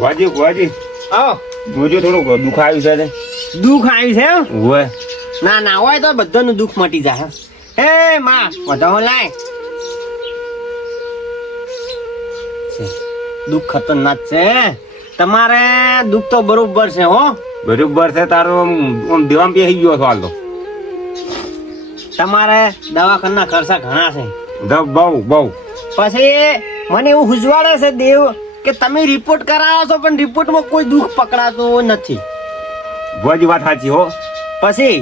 વાજી આવો જોજો થોડું દુઃખ આવ્યું છે દુઃખ આવ્યું છે એમ? હોય ના હોય તો બધાનું દુઃખ મટી જાય હે માં વધાવો લાય દુઃખ ખતરનાક છે તમારે દુઃખ તો બરોબર છે હો બરોબર છે તારો આમ દેવામ પેહી ગયો છો હાલ તો તમારે દવાખાના ખર્ચા ઘણા છે બહુ પછી મને એવું હુજવાડે છે દેવ કે તમે રિપોર્ટ કરાવો છો પણ રિપોર્ટમાં કોઈ દુઃખ પકડાતું નથી વાજી વાત સાચી હો પછી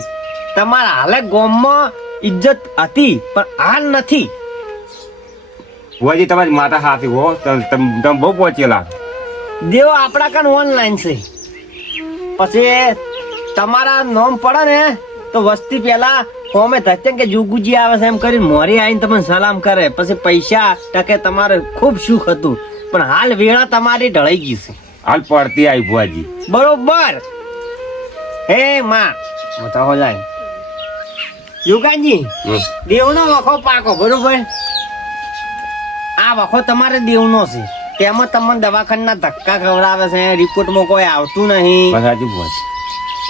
તમારા હાલે ગામમાં ઇજ્જત હતી પણ હાલ નથી વાજી તમારી માતા સાચી હો તમે બહુ પહોંચેલા દેવ આપણા કાન ઓનલાઈન છે પછી તમારા નામ પડે ને તો વસ્તી પેલા હોમે થશે કે જોગુજી આવે છે એમ કરીને મોરી આવીને તમને સલામ કરે પછી પૈસા ટકે તમારે ખૂબ સુખ હતું પણ હાલ વેળા તમારી ઢળાઈ ગઈ છે હાલ પડતી આવી ભુવાજી બરોબર હે માં બતાવો જાય યુગાજી દેવનો વખો પાકો બરોબર આ વખો તમારે દેવનો છે તેમાં તમને દવાખાના ધક્કા ખવડાવે છે રિપોર્ટમાં કોઈ આવતું નહીં સાચી ભુવાજી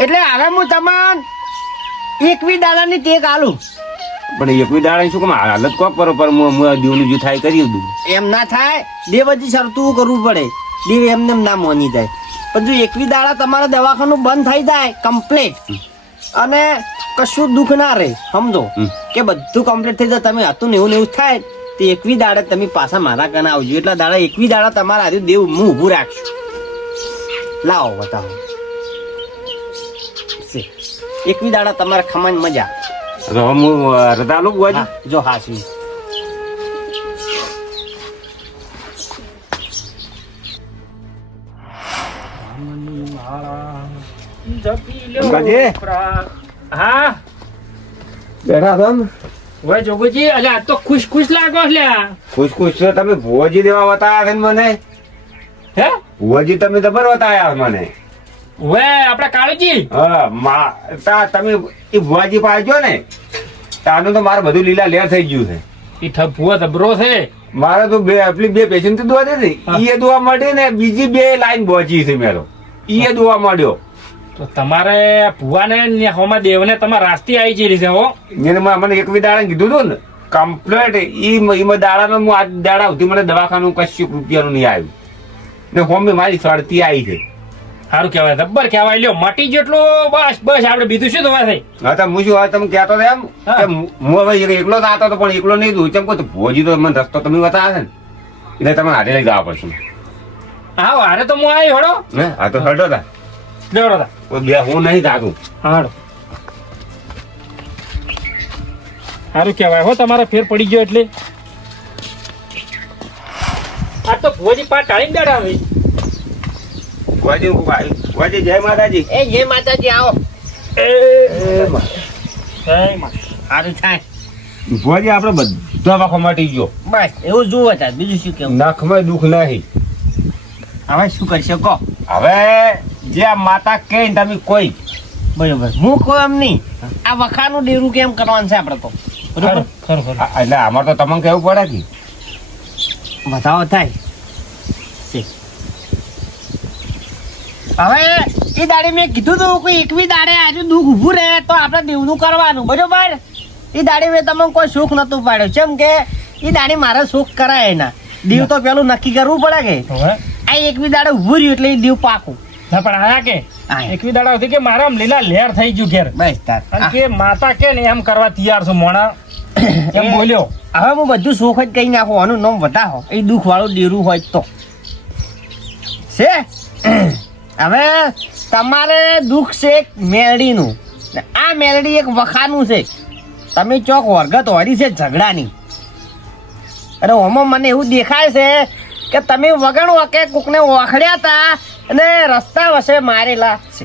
એટલે હવે હું તમને 21 દાડાની ટેક આલું પણ એકવી દાડા શું કામ હાલત કોક કરો પર દેવનું જે થાય કરી દઉં એમ ના થાય દેવ હજી શરતું કરવું પડે દેવ એમને ના મોની જાય પણ જો 21 દાડા તમારા દવાખાનું બંધ થઈ જાય કમ્પ્લીટ અને કશું દુઃખ ના રહે સમજો કે બધું કમ્પ્લીટ થઈ જાય તમે હતું ને એવું થાય તો 21 દાડા તમે પાછા મારા કને આવજો એટલા દાડા 21 દાડા તમારા હારે દેવ હું ઊભું રાખશું લાવો બતાવો 21 દાડા તમારા ખમાન મજા હું રજા લો ભુવાજી જો હાસી હા બેઠા છો ભાઈ જોગુજી અલ્યા તો ખુશ લાગો લ્યા ખુશ છો તમે ભુવાજી દેવા બતાવ્યા છે મને હે ભુવાજી તમે જબર બતાવ્યા મને વે આપડા કાળુજી હા તમે એ ભુવાજી પાસે જો ને તાનું તો મારે બધું લીલા લેર થઈ ગયું છે ઈ ઠપુઆ દબરો છે મારે તો બે પેશન્ટ દુઆ દે ઈ દુઆ મળી ને બીજી બે લાઈન પહોંચી છે મેરો ઈ દુઆ મળ્યો તો તમારે ભુવાને ને હોમાં દેવને તમારે રાસ્તી આવી જઈ છે હો મને એક દાડા કીધું હતું ને કમ્પ્લેટ ઈ દાડાનો હું આ દાડા સુધી મને દવાખાનું કશું રૂપિયાનું નહીં આવ્યું ને હોમે મારી સડતી આવી છે સારું કહેવાય જબ્બર કહેવાય લ્યો મટી જેટલો બસ આપણે બીજું શું થવા થાય હા તો હું શું તમે કહેતો હતો એમ કે હું હવે એકલો જ આવતો હતો પણ એકલો નહીં દઉં ચમ કહું ભોજી તો મને રસ્તો તમે બતાવે છે ને એટલે તમે હાથે લઈ જવા પડશે હા હારે તો હું આવી હડો હા તો હડો તા દેવડો તા બે હું નહીં જાતું હાડો સારું કહેવાય હો તમારે ફેર પડી ગયો એટલે આ તો ભોજી પા ટાળીને દાડા વાજી જય માતાજી એ જય માતાજી આવો સારું થાય ભુવાજી આપણે બધા વાંખો મટી ગયો બસ એવું જોવો થાય બીજું શું કેવું નખમાં દુઃખ નહીં હવે શું કરી શકો હવે જે આ માતા કહે ને તમે કોઈ બરોબર હું કોઈ એમ નહીં આ વખાનું ડેરું કેમ કરવાનું છે આપણે તો બરોબર એટલે અમારે તો તમને કેવું પડે કે વધાવો થાય હવે એ દાડે મેં કીધું તું કે 21 દાડે આજુ દુઃખ ઊભું રહે તો આપણે દેવનું કરવાનું બરોબર એ દાડે મેં તમને કોઈ સુખ નતું પાડ્યું કેમ કે એ દાડે મારે સુખ કરાય એના દેવ તો પેલું નક્કી કરવું પડે કે આ 21 દાડે ઊભું રહ્યું એટલે એ દેવ પાકું ના પણ આયા કે 21 દાડા સુધી કે મારા લીલા લહેર થઈ ગયું ઘેર બસ તાર અને કે માતા કે ને એમ કરવા તૈયાર છું મોણા એમ બોલ્યો હવે હું બધું સુખ જ કહી નાખું આનું નામ વધાવો એ દુઃખ વાળું ડેરું હોય તો છે હવે તમારે દુઃખ છે એક મેલડીનું આ મેલડી એક વખાનું છે તમે ચોક વર્ગત હોરી છે ઝઘડાની અને ઓમાં મને એવું દેખાય છે કે તમે વગણ વકે કોકને ઓખડ્યા હતા અને રસ્તા વસે મારેલા છે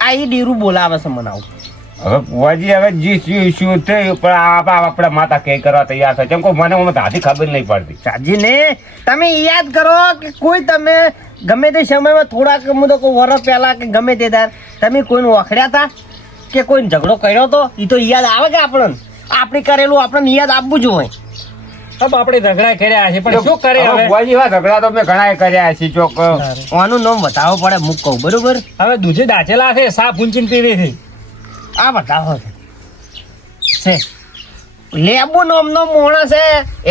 આ એ ડેરું બોલાવે છે મને આવું હવે ભુવાજી હવે જે શું થયું પણ આપણા માતા કે કરવા તૈયાર છે કેમ કે મને હાથી ખબર નહીં પડતી સાજીને તમે યાદ કરો કે કોઈ તમે ગમે તે સમયમાં થોડાક મુદ્દો કોઈ વર્ષ પહેલા કે ગમે તે દાર તમે કોઈને ઓખડ્યા હતા કે કોઈને ઝઘડો કર્યો હતો એ તો યાદ આવે કે આપણને આપણે કરેલું આપણને યાદ આપવું જોઈએ હવે આપણે ઝઘડા કર્યા છે પણ શું કરે હવે ભુવાજી હા ઝઘડા તો મેં ઘણા કર્યા છે ચોક. આનું નામ બતાવો પડે હું કહું બરોબર. હવે દૂધે દાચેલા છે સાફ ઊંચીને પીવી છે આ બતાવો છે લેબુ નામનો માણસ છે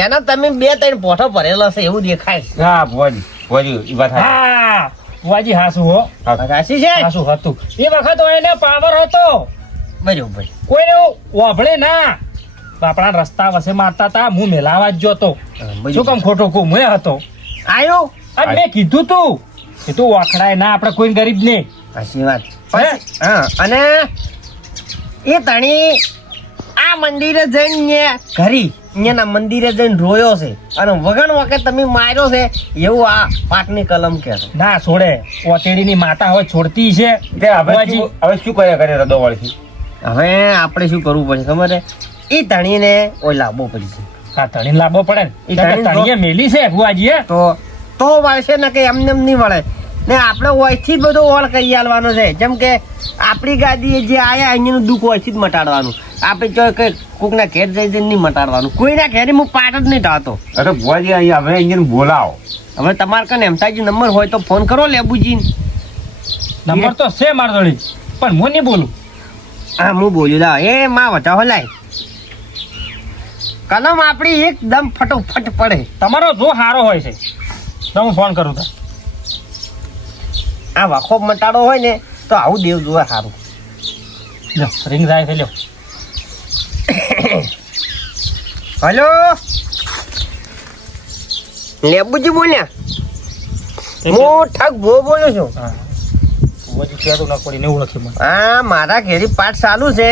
એના તમે 2-3 પોઠો ભરેલો છે એવું દેખાય છે. હા ભુવાજી એ વાત સાચી. હા બુઆજી હાસુ હો રાશિ છે હાસુ હતું એ વખત એને પાવર હતો બરોબર. કોઈને વાભળે ના આપણા રસ્તા વસે મારતા તા હું મેલાવા જ જોતો શું કામ ખોટો કહું હું હતો આયો અને મેં કીધું તું કે તું વાખડાય ના આપણે કોઈ ગરીબ ને સાચી વાત. હા અને એ તણી આ મંદિરે જઈને ઘરી અહીંયાના મંદિરે જઈને રોયો છે અને વગણ વખત તમે માર્યો છે એવું આ પાકની કલમ કે ના છોડે ઓતેડીની માતા હવે છોડતી છે તે હવે શું કર્યા કરે રદો વળથી? હવે આપણે શું કરવું પડશે ખબર છે એ તણીને ઓય લાવવો પડશે. હા તણીને લાવવો પડે ને ઈ તણી તણીએ મેલી છે બુઆજી તો વળશે ને કે એમને એમ નહીં વળે ને આપણે ઓયથી જ બધો ઓળ કરી આલવાનો છે. જેમ કે આપણી ગાદી જે આયા અહીંયાનું દુઃખ ઓયથી જ મટાડવાનું. આપણે જો કે કોકના ઘેર જઈને નહીં મટાડવાનું. કોઈના ઘેરે હું પાટ જ નહીં ટાળતો. અરે ભુવાજી અહીંયા હવે અહીંયા બોલાવો. હવે તમારે કને એમતાજી નંબર હોય તો ફોન કરો લેબુજી. નંબર તો છે માર જોડી પણ હું નહીં બોલું. હા હું બોલ્યું લા એ માં વધાવો લાય કલમ આપણી એકદમ ફટોફટ પડે. તમારો જો સારો હોય છે તો હું ફોન કરું તો આ વાખો મટાડો હોય ને તો આવું દેવ જોવા સારું. લ્યો રિંગ જાય છે લ્યો હલો લેબુજી બોલ્યા? હું ઠગ ભો બોલું છું. હા બુઆજી કહેતું ના પડી ને ઓળખી મને હા મારા ઘેરી પાઠ ચાલુ છે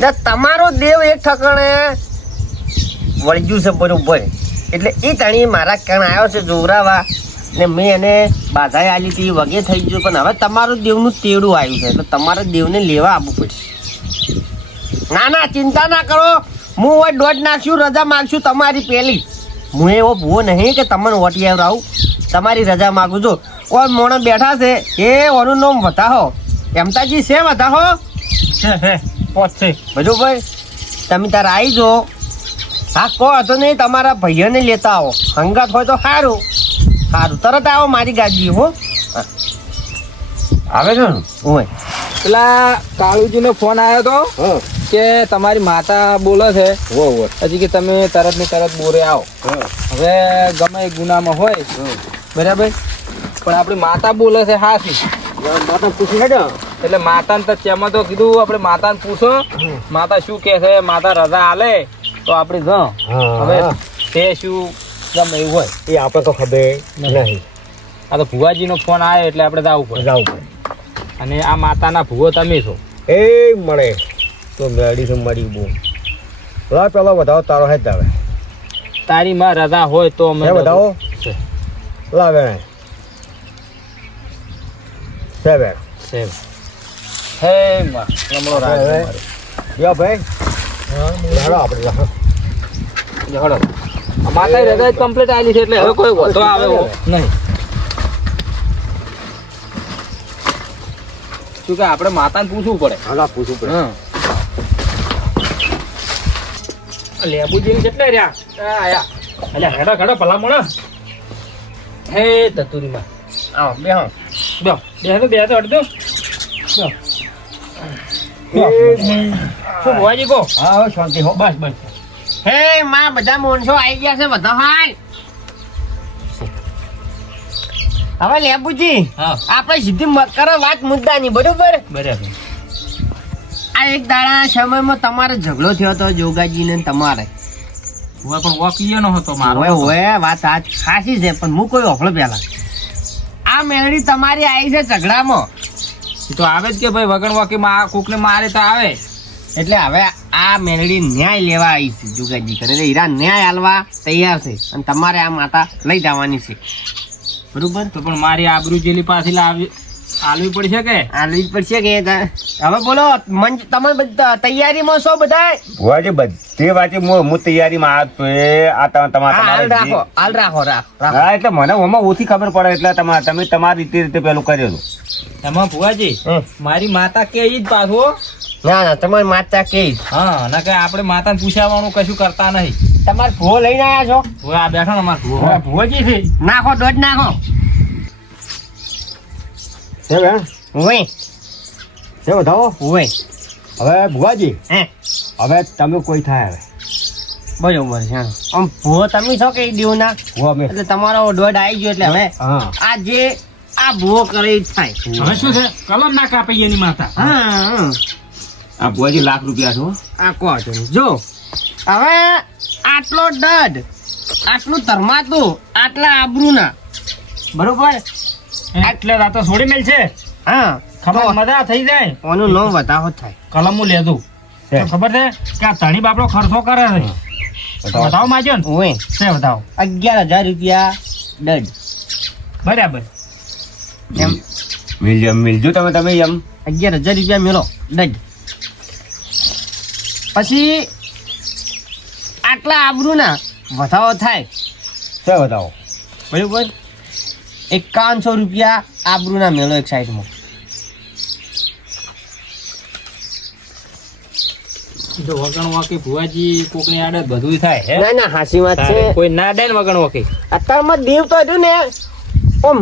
ને તમારો દેવ એક ઠકાણે વળગ્યું છે બરોબર. એટલે એ તણી મારા કણ આવ્યો છે જોરાવા ને મેં એને બાધાએ આલી હતી વગે થઈ ગયું પણ હવે તમારું દેવનું તેડું આવ્યું છે એટલે તમારા દેવને લેવા આવવું પડશે. ના ના ચિંતા ના કરો હું હવે દોઢ નાખશું રજા માગશું તમારી પહેલી. હું એવો ભૂવો નહીં કે તમને વટી આવું તમારી રજા માગું છું. કોઈ મોણો બેઠા છે એ ઓનું નામ વતાહો એમતાજી છે વતાહો છે પોત છે બરોબર. તમે તારે આવી જો. હા કહો હતો નહીં તમારા ભાઈઓને લેતા આવો હંગાત હોય તો સારું સારું તરત આવો મારી ગાડી હો. આવે છે ને હોય પેલા કાળુજીનો ફોન આવ્યો તો કે તમારી માતા બોલે છે હજી કે તમે તરત ને તરત બોરે આવો. હવે ગમે એ ગુનામાં હોય બરાબર પણ આપણી માતા બોલે છે હાથી માતા પૂછી હેડો એટલે માતાને તો તેમાં તો કીધું આપણે માતાને પૂછો માતા શું કે છે માતા રજા આલે તો આપણે જ હવે તે શું ગમે એવું હોય એ આપણે તો ખબર નહીં. આ તો ભુવાજીનો ફોન આવ્યો એટલે આપણે જવું પડે અને આ માતાના ભુવો તમે છો એ મળે તો ગાડી છે મળી બહુ લા પેલો વધાવો તારો હેડ આવે તારી માં રજા હોય તો અમે વધાવો લાવે સેવે સેવ હે માં લમણો રાખજો મારે. યો ભાઈ હેડો આપણે હળો આ માતા રજા જ કમ્પ્લીટ આલી છે એટલે હવે કોઈ વધો આવે એવો નહીં. શું કે આપણે માતાને પૂછવું પડે. હાલા પૂછું પડે. હા લેબુજી કેટલા રહ્યા આયા અલ્યા હેડો હેડો ભલામણ હે તતુરીમાં આવો બેહો બે તો અડધો શું બુઆજી કહો હા હો શાંતિ હો બસ બસ હે માં બધા માણસો આવી ગયા છે બધા હાય હવે લેબુજી હા આપણે સીધી કરો વાત મુદ્દાની બરોબર. બરાબર આ એક દાડા સમયમાં તમારે ઝઘડો થયો હતો જોગાજીને ને તમારે હું પણ વકીયનો હતો મારો હવે હોય વાત આજ ખાસી છે પણ હું કોઈ ઓફળો પેલા આ મેળડી તમારી આવી છે ઝઘડામાં એ તો આવે જ કે ભાઈ વગણ વાકી કોકને મારે તો આવે એટલે હવે આ મેળડી ન્યાય લેવા આવી છે જોગાજી કરે એટલે હીરા ન્યાય આલવા તૈયાર છે અને તમારે આ માતા લઈ જવાની છે બરોબર. તો પણ મારી આબરૂ જેલી પાછી આલવી પડશે કે આલવી જ પડશે કે હવે બોલો તમે બધા તૈયારીમાં છો બધા? ભુવાજી બધી વાતે હું તૈયારીમાં આ તો એ આ હાલ રાખો તમારે હાલ રાખો રાખો હા એટલે મને ઓમાં ઓછી ખબર પડે એટલે તમે તમારી રીતે પેલું કર્યું એમાં ભુવાજી મારી માતા કે ઈ જ પાછું હો. ના ના તમારી માતા કે હા ના કે આપણે માતાને પૂછાવાનું કશું કરતા નહીં. તમારે ભૂવો લઈને આવ્યા છો હવે આ બેઠો ને મારે હવે ભૂવોજી છે નાખો દોઢ નાખો છે બેન ઓય છે બતાવો ઓય હવે ભુવાજી હે હવે તમે કોઈ થાય હવે બરોબર છે આમ ભૂવો તમે છો કે દેવ ના ભુવા અમે એટલે તમારો દોઢ આવી ગયો એટલે હવે હા આ જે આ ભૂવો કરે ઈ જ થાય હવે શું છે કલમ ના કાપે એની માતા હા આ ભુવાજી લાખ રૂપિયા છો આ કહો છો જો હવે આટલો દડ આટલું ધર્માતું આટલા આબરૂના બરોબર એટલે આ તો છોડી મેલ છે હા ખબર તો મજા થઈ જાય ઓનું નામ વધાવો થાય કલમ હું લેતું છે. તો ખબર છે કે આ ધણી બાપડો ખર્ચો કરે છે બતાવો માજો ને ઓય છે બતાવો 11,000 રૂપિયા દડ બરાબર એમ મિલજો તમે એમ 11,000 રૂપિયા મેળો દડ પછી આટલા આબરૂના વધાવો થાય છે બતાવો બરોબર 5100 રૂપિયા આબરૂના મેળો એક સાઈડમાં જો વગણ વાકી ભુવાજી કોકની આડે બધું થાય હે ના ના હાસી વાત છે કોઈ ના દે ને વગણ વાકી અત્યારમાં દેવ તો હતું ને ઓમ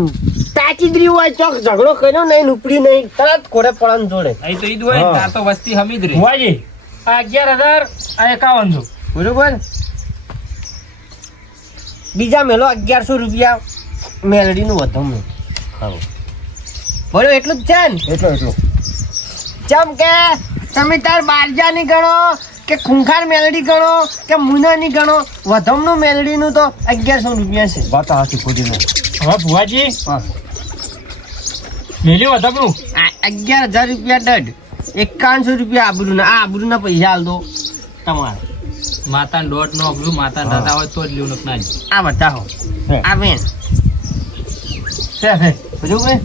તાચીદરી હોય ચોક ઝઘડો કર્યો નહીં ઉપડી નહીં તરત કોડે પડન જોડે અહીં તો ઈદ હોય હા. તાર તો વસ્તી હમી જ રહી ભુવાજી આ 11,000 આ 5100 બરોબર બીજા મેલો 1100 રૂપિયા મેલડીનું વધમણું ખરું બરોબર એટલું જ છે ને એટલું જેમ કે તમે તાર બારજાની ગણો કે ખૂંખાર મેલડી ગણો કે મુનાની ગણો વધમનું મેલડીનું તો 1100 રૂપિયા છે વાત હાથી ખોટી હવે ભુવાજી હા. મેલ્યું વધબનું આ 11,000 રૂપિયા દડ 5100 રૂપિયા આબરૂના આ આબરૂના પૈસા હાલ દો તમારે માતા દોઢ નો અગલું માતા દાદા હોય તો જ લેવું ના જ આ બતાવો હે. આ બેન છે છે બરોબર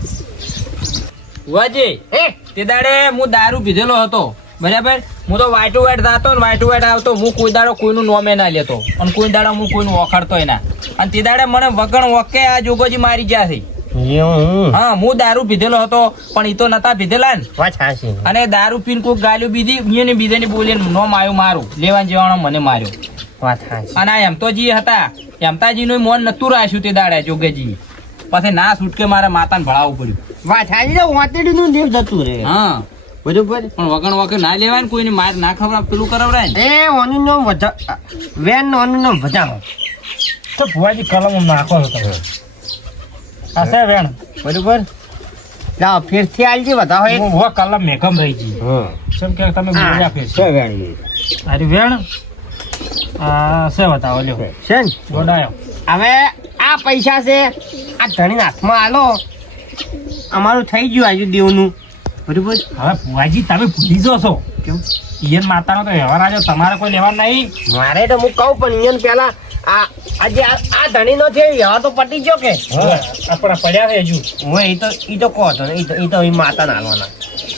ભુવાજી હે તે દાડે હું દારૂ પીધેલો હતો બરાબર હું તો વાઈટ વાઈટ જાતો ને વાઈટ વાઈટ આવતો હું કોઈ દાડો કોઈનું નોમે ના લેતો અને કોઈ દાડો હું કોઈનું ઓખાડતોય ના અને તે દાડે મને વગણ વકે આ જોગોજી મારી ગયા છે હા હું દારૂ પીધેલો હતો પણ ઈ તો નતા પીધેલા ને વાત હાચી અને દારૂ પીને કોઈ ગાલ્યું બીધી એને બીજાની બોલીને નોમ આવ્યું મારું લેવાન જેવાનો મને માર્યો વાત હાચી અને આ હેમતોજી હતા હેમતાજીનું મોન નતું રાખ્યું તે દાડે જોગેજી પછી ના છૂટકે મારે માતાને ભળાવવું પડ્યું વાત હાચી તો વાતડીનું દેવ જતું રહે હા બરોબર પણ વગણ વગર ના લેવાય ને કોઈને માર ના ખવડાવ પેલું કરાવરાય ને એ ઓનું નામ વેન ઓનું નામ વધાવો તો ભુવાજી કલમ નાખો છો તમે આ છે વેણ બરોબર લાવ ફેરથી આલજી વધાવો એક હું કલમ મેઘમ રહી ગઈ હા જેમ કે તમે બોલ્યા ફેર છે વેણી અરે વેણ આ છે બતાવો લ્યો છે ને ગોડાયો હવે આ પૈસા છે આ ધણી હાથમાં આલો અમારું થઈ ગયું આજુ દેવનું બરોબર હવે ભુવાજી તમે ભૂલી જો છો કેમ ઈયન માતાનો તો વ્યવહાર આજો તમારે કોઈ લેવા નહીં મારે તો હું કહું પણ અહીંયા પેલા આજે આ ધણી નો છે હવે તો પટી ગયો કે આપણા પડ્યા છે હજુ હું ઈ તો કહો તો ઈ તો માતા નાલવાના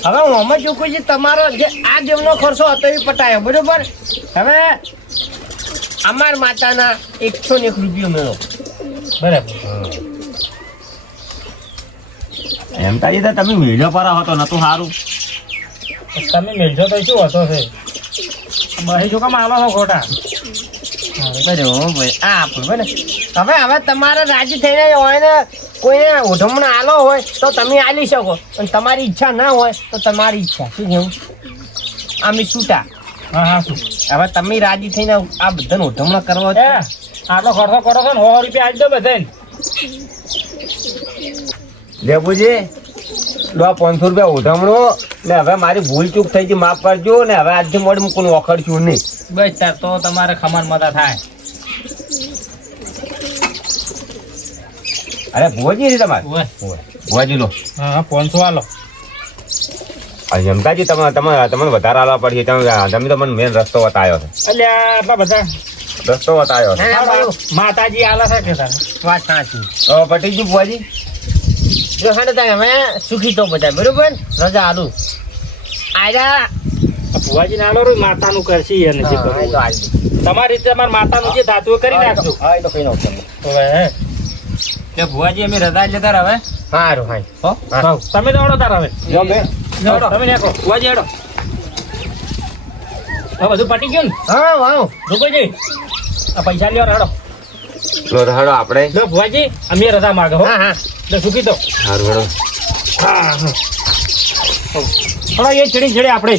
હવે હું અમે ચૂકું છું તમારો જે આ દેવનો ખર્ચો હતો એ પટાયો બરોબર હવે અમાર માતાના 101 રૂપિયો મેળો બરાબર એમ તાજી તો તમે મિલજો પર હતો નતું સારું તમે મેલજો તો શું હતો છે બહી જો કામ આલો છો ખોટા બરોબર ભાઈ આ આપણું બને હવે તમારે રાજી થઈને હોય ને કોઈને ઓઢમણા આલો હોય તો તમે આલી શકો અને તમારી ઈચ્છા ના હોય તો તમારી ઈચ્છા શું કેવું આમ છૂટા હા હા શું હવે તમે રાજી થઈને આ બધાને ઓઢમણા કરવા એ આટલો ખર્ચો કરો છો ને 100 રૂપિયા આલજો બધાને લેબુજી લો 500 રૂપિયા ઉધમણો ને હવે મારી ભૂલ ચૂક થઈ ગઈ માફ કરજો ને હવે આજથી મોડ હું કોઈ વખડશું નહીં બસ તાર તો તમારે ખમણ મતા થાય અરે ભુવાજી છે તમારે ઓય ભુવાજી લો હા 500 આલો જમતાજી તમને વધારે આલવા પડશે તમે તો મને મેન રસ્તો બતાવ્યો છે અલ્યા આટલા બધા રસ્તો બતાવ્યો છે ના, ના, માતાજી આલા છે કે તારે વાત સાચી પટી ગયું ભુવાજી જો હા તમે અમે સુખી તો બધા બરોબર રજા આલું આયરા ભુવાજી આલો રો માતાનું કરશે એને જે કરવું. તમારી રીતે અમાર માતાનું જે ધાતુ એ કરી નાખજો હા એ તો કઈ નહોતું હવે હે કે ભુવાજી અમે રજા લેતા રહે સારું હાય હો તમે દોડો તાર હવે જો બે દોડો તમે નાખો ભુવાજી હેડો હવે બધું પટી ગયું ને હા વાવ રૂકોજી આ પૈસા લ્યો રાડો લો હાડો આપણે લો ભુવાજી અમે રજા માગે હો હા હા લે સુકી તો હારું હાડો હા હા થોડા એ ચડી ચડે આપણે